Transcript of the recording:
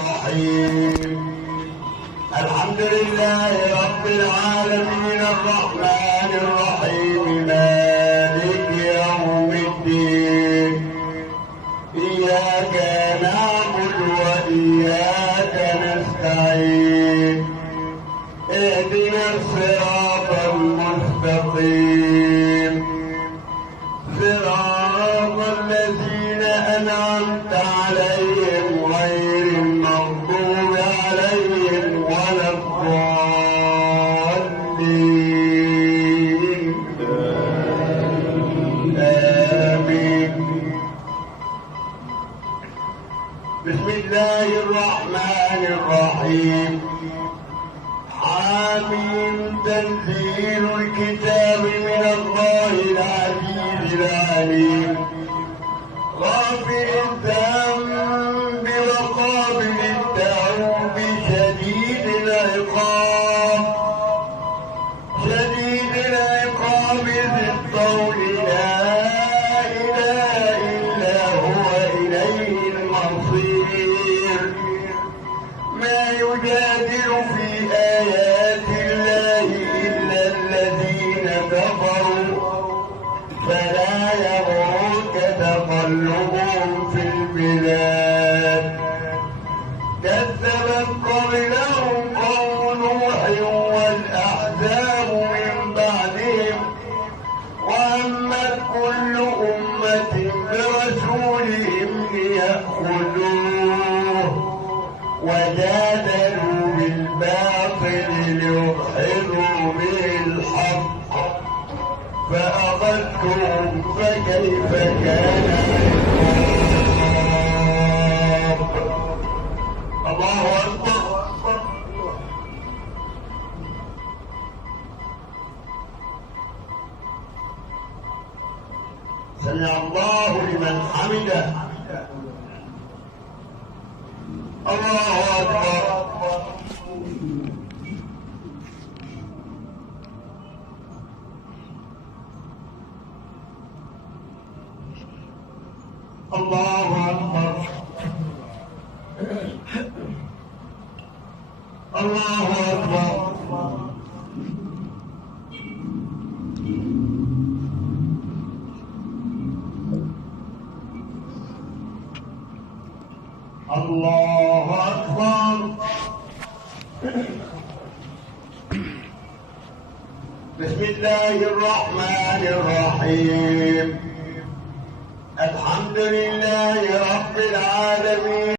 الرحيم الحمد لله رب العالمين الرحمن الرحيم مالك يوم الدين إياك نعبد وإياك نستعين اهدنا الصراط المستقيم صراط الذين أنعمت عليهم غير المغضوب عليهم ولا الضالين آمين. بسم الله الرحمن الرحيم. حاميم تنزيل الكتاب من الله العزيز العليم غافر الذنب وقابل التوب شديد العقاب ذي الطول لا إله إلا هو إليه المصير. ما يجادل في آيات الله إلا الذين كفروا فلا يغرك تقلبهم في البلاد. كذبت قبلهم قوم نوح والأحزاب من بعدهم وهمت كل أمة برسولهم ليأخذوه وجادلوا بالباطل ليدحضوا به الحق فأخذتهم فكيف كان عقاب. الله أكبر. سمع الله لمن حمده. الله أكبر. الله أكبر. الله أكبر. الله أكبر. بسم الله الرحمن الرحيم. الحمد لله رب العالمين.